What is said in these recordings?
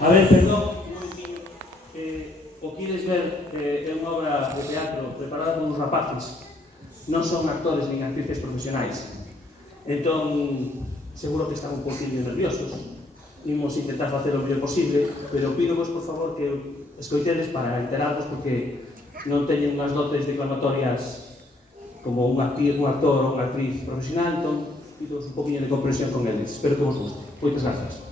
A ver, perdón, un momentiño. O que ides ver é unha obra de teatro preparada por uns rapaces. Non son actores nin actrices profesionais. Entón, seguro que están un poquinho nerviosos. Imos intentar facer o mellor posible, pero pido-vos, por favor, que escoitedes para enterarvos, porque non teñen unhas dotes declamatorias como un actor ou unha actriz profesional, entón pido-vos un poquinho de comprensión con eles. Espero que vos guste. Moitas grazas.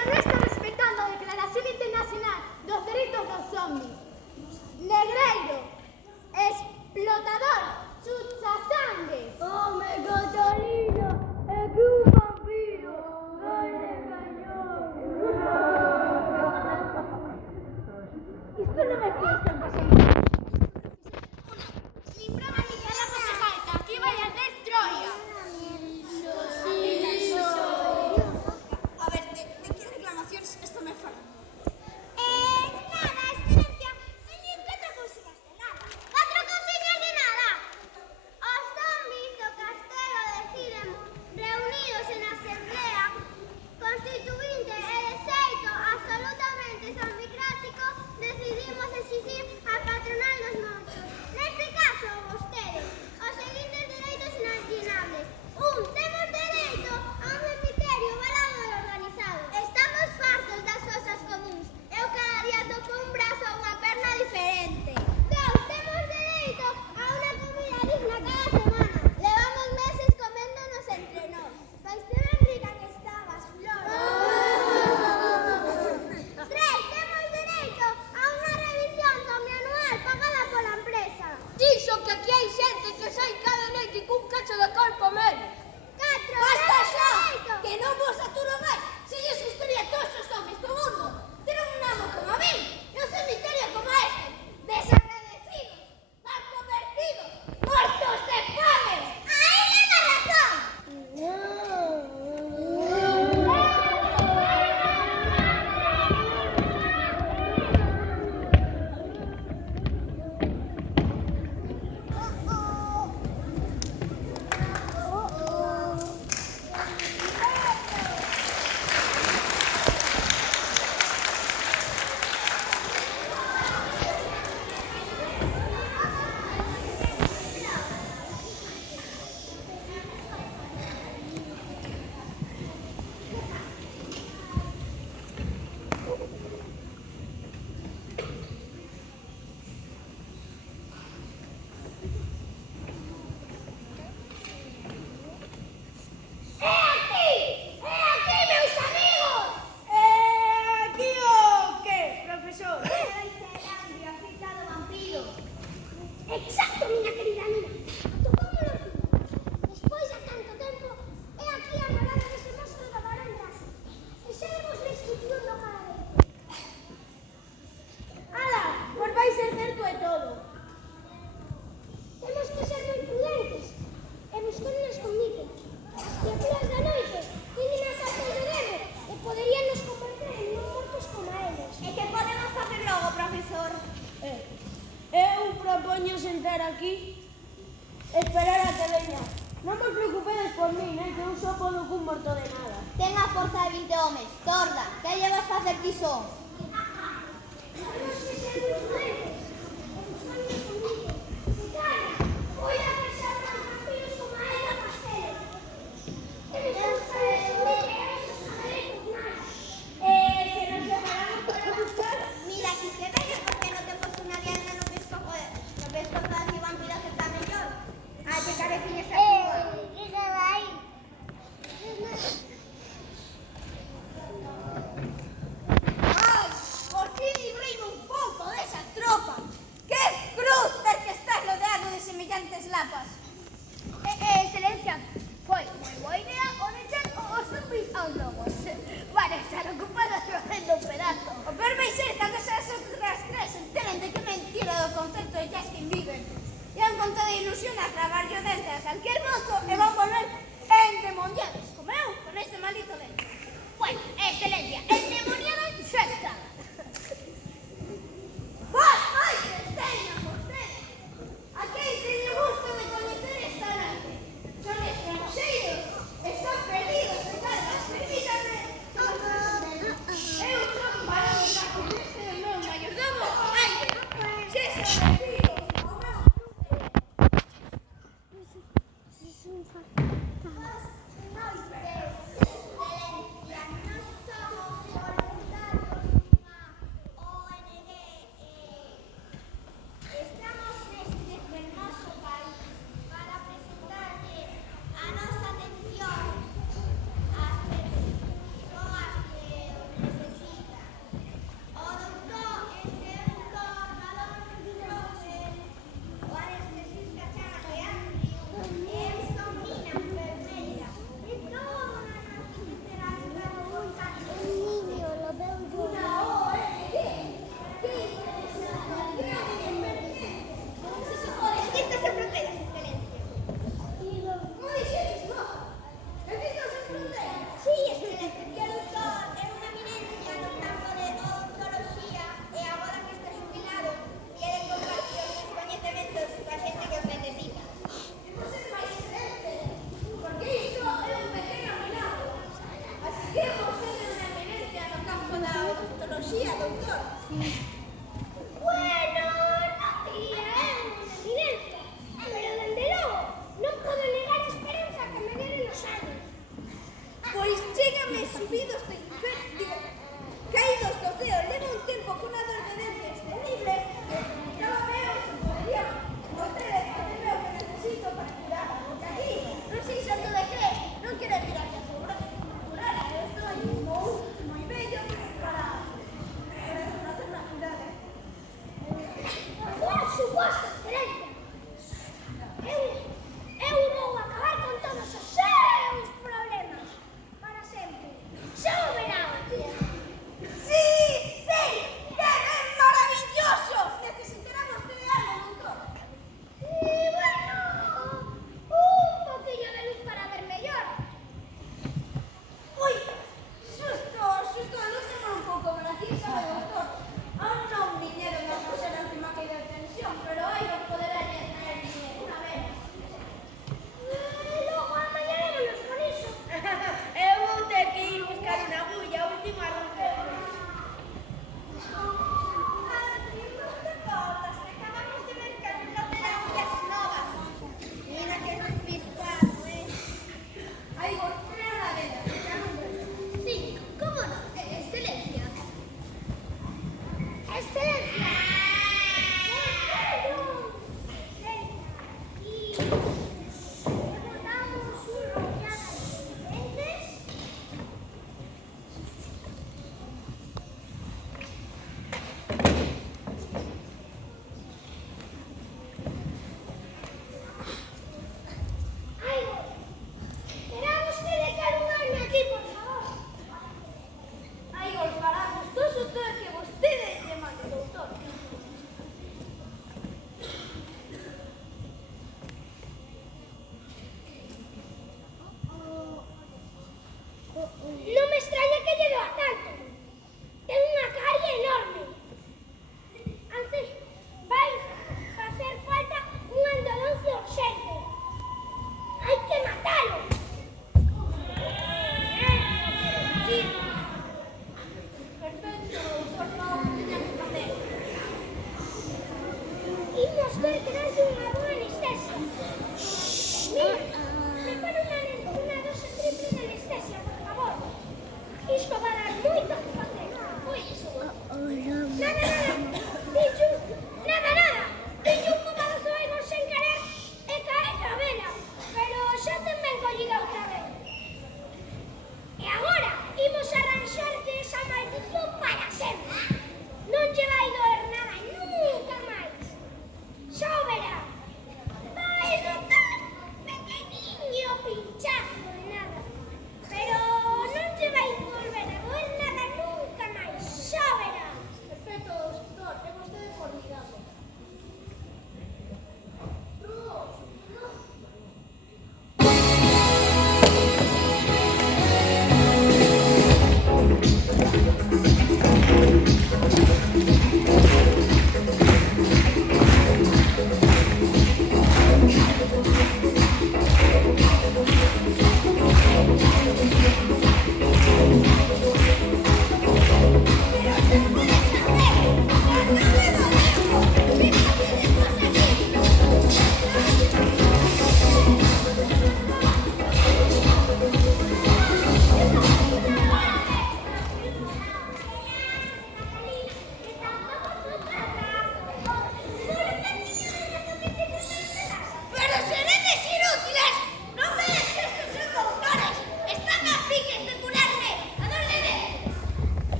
pero non está respetando a Declaración Internacional dos Dereitos dos Homes. Negreiro, explotador, chucha sangue. Home, Catalina, é que un vampiro vai de cañón. Isto non é que están pasando. Nin brava ni carajo se salta, aquí vai a hacer Troia. A ver, ¿de qué reclamaciones esto me fala? Nada, excelencia. Señor, catro cousiñas de nada. Catro cousiñas de nada. Os zombies do castelo deciden reunidos en asamblea constituinte e de xeito absolutamente zombicrático decidimos exigir a patronal dos monstros. Neste caso, vostedes, os seguintes dereitos inalienables. 1. Temos dereito a un cemiterio velado e organizado. Estamos fartos das fosas comuns. Eu cada día toco un brazo ou unha perna diferente. 2. Temos dereito a unha comida digna cada semana. Levamos meses coméndonos entre nós. Paiste ben rica que estabas, Flor. 3. Temos dereito a unha revisión semianual pagada pola empresa. Dixo que aquí hai xente que sai cada noite cun cacho de corpo menos. 4. ¡Basta Temos xa! dereito. Que non vos aturo máis! Se lles gustaría a todos os homes do mundo ter un namo como a mí e un cemiterio como este, desagradecidos, mal convertidos, mortos de fame! Aí leva razón. Exacto, miña querida amiga. Atopámolo aquí. Despois de tanto tempo, é aquí a morada dese monstro da varanda. Fixemos a inscripción do cadáver. Ala, pois vai ser certo e todo. Temos que ser moi prudentes e buscar un escondite. As criaturas da noite tienen as artes de guerra e poderían nos converter en non mortos como eles. E que podemos facer logo, profesor? Eu propoño sentar aquí e esperar a que veña. Non vos preocupedes por mí, que eu só podo cun morto de nada. Ten a forza de 20 homes. Torda, que llevas facer ti son? Temos que ser moi prudentes e buscar un escondite. Calla, voy a pensar tan vampiros como a ela pastel. Temos que buscar el escondite e vamos a saber nada. Que nos separamos para buscar. Mira, aquí que veño, porque non te pos unha diana no pescozo así vampiras está mellor. Ai, que careciña esa túa. Esa de aí. Ai, por fin librei un pouco desa tropa. Que cruz ter que estar rodeado de semellantes lapas. Excelencia, foi moi boa idea o de echar os zombies aos lobos. Van a estar ocupados facendo un pedazo. O peor vai ser cando esas outras tres se enteren de que mentira do concepto de Justin Bieber. Ian con toda ilusión a clavarlle o dente a calquer mozo e van volver endemoniados, como eu, con este maldito dente. Bueno, excelencia, endemoniada xa está. Vos, ai, que teñan vostedes. A quen teño gusto de coñecer esta noite. Son estranxeiros, están perdidos e cargas, permítame. Eu son varón da con este meu mayordomo. Ai, xe son perdidos, o meu. Es un fantasma.